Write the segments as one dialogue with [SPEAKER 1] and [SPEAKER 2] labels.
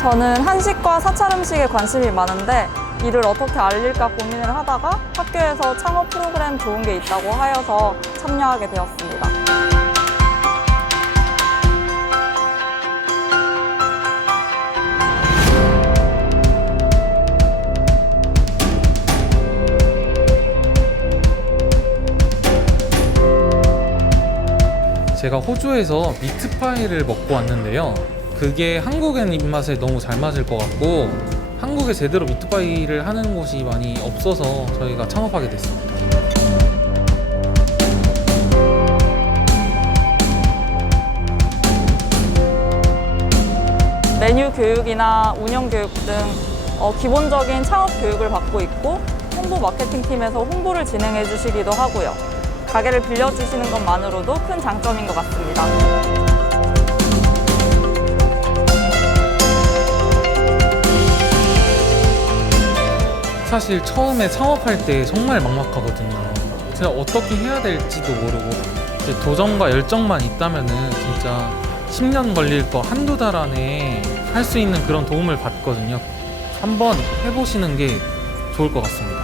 [SPEAKER 1] 저는 한식과 사찰 음식에 관심이 많은데 이를 어떻게 알릴까 고민을 하다가 학교에서 창업 프로그램 좋은 게 있다고 하여서 참여하게 되었습니다.
[SPEAKER 2] 제가 호주에서 미트파이를 먹고 왔는데요. 그게 한국엔 입맛에 너무 잘 맞을 것 같고 한국에 제대로 미트파이를 하는 곳이 많이 없어서 저희가 창업하게 됐습니다.
[SPEAKER 1] 메뉴 교육이나 운영 교육 등 어, 기본적인 창업 교육을 받고 있고 홍보 마케팅 팀에서 홍보를 진행해 주시기도 하고요. 가게를 빌려주시는 것만으로도 큰 장점인 것 같습니다.
[SPEAKER 2] 사실 처음에 창업할 때 정말 막막하거든요. 제가 어떻게 해야 될지도 모르고 도전과 열정만 있다면은 진짜 10년 걸릴 거 한두 달 안에 할 수 있는 그런 도움을 받거든요. 한번 해보시는 게 좋을 것 같습니다.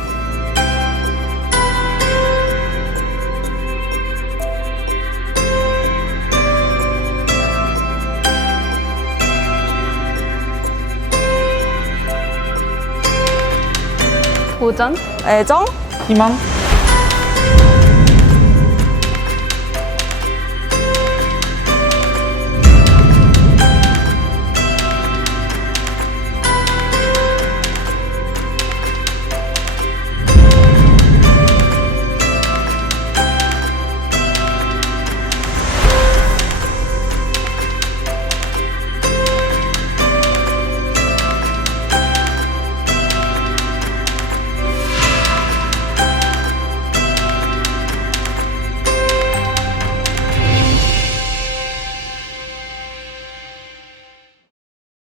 [SPEAKER 1] 도전, 애정,
[SPEAKER 2] 희망?